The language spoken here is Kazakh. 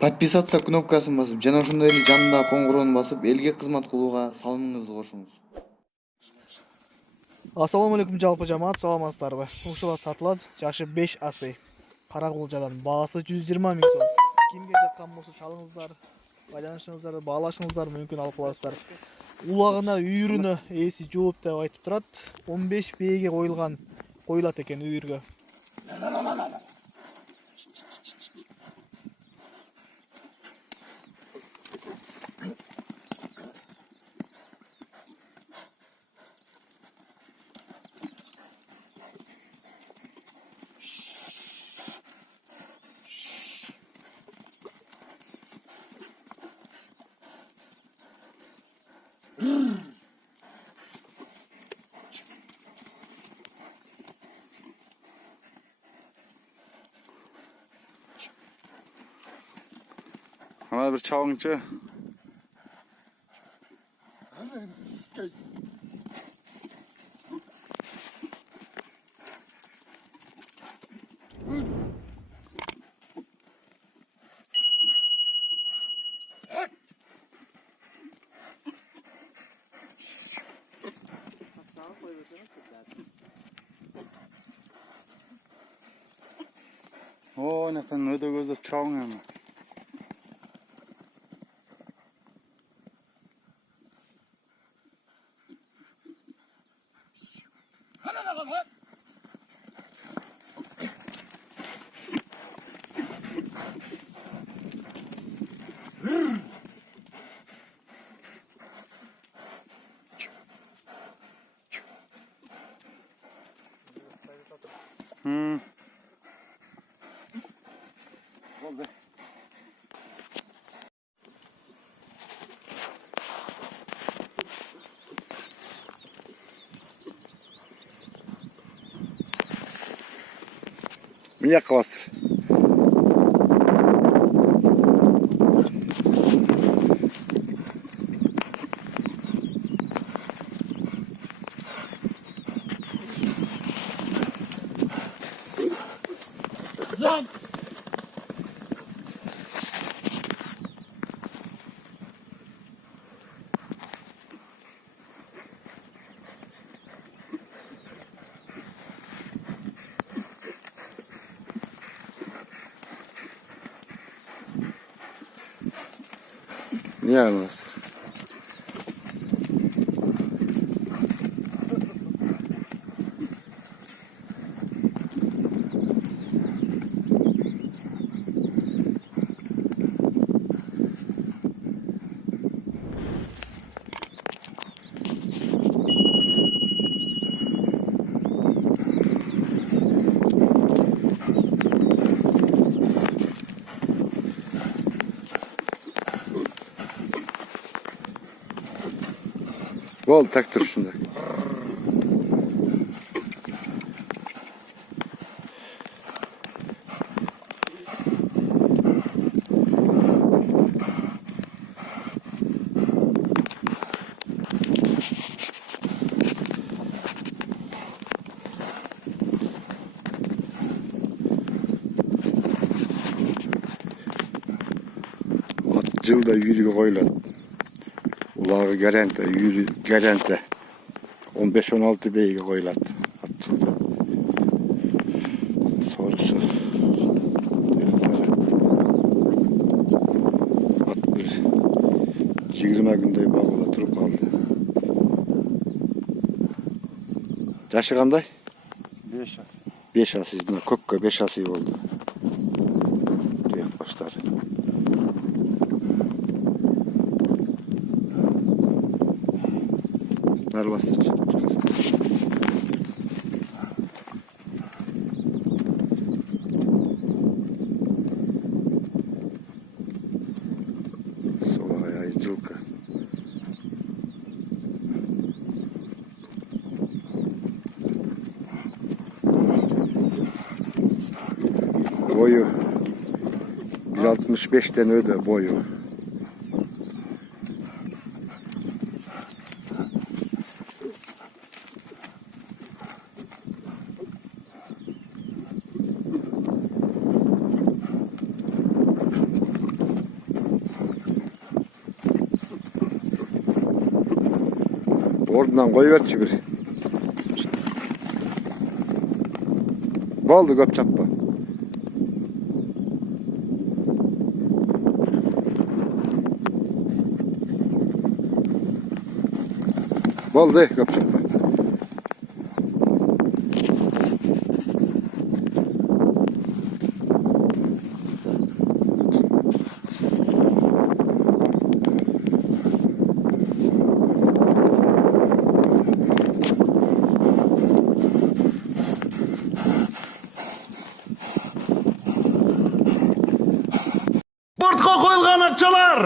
Подписаться кнопкасын басып, жана ошондой эле жанындагы коңгуроonu басып, элге кызмат кылууга салымыңызды кошуңуз. Ассаламу алейкум жалпы жамаат, саламатсыздарбы? Ушул Сатылат жашы 5 асы. Каракулжадан баасы 120 000 сом. Кимге жаккан болсо чалыңыздар, байланышыңыздар, баалашыңыздар, мүмкүн алып каласыздар. Улагына, үйүрүнө ээси жооп деп айтып турат. 15 бээге коюлат экен үйүргө. Ana bir çavыңчы. O, neten öde gözde çavың ama. Oldu. Меня кластер. Не анасы. Бол, так tur şunda. Жылда үйрüge koyulat. Ulağı garante, yürü garante. 15-16 beyge koyulat. Sorusu. At bir 20 günde bağla durup kaldı. Yaşı kanday? 5 as. 5 as. Kökke 5 as oldu. Duyak başlar. Nar bastırıcı. Sol ayağı cılka. Boyu 1.65'ten öde boyu. Ордунан кой берчи бир. Болду, көп чаппа. Болду, көп чаппа. Спортқа қойылған ақшалар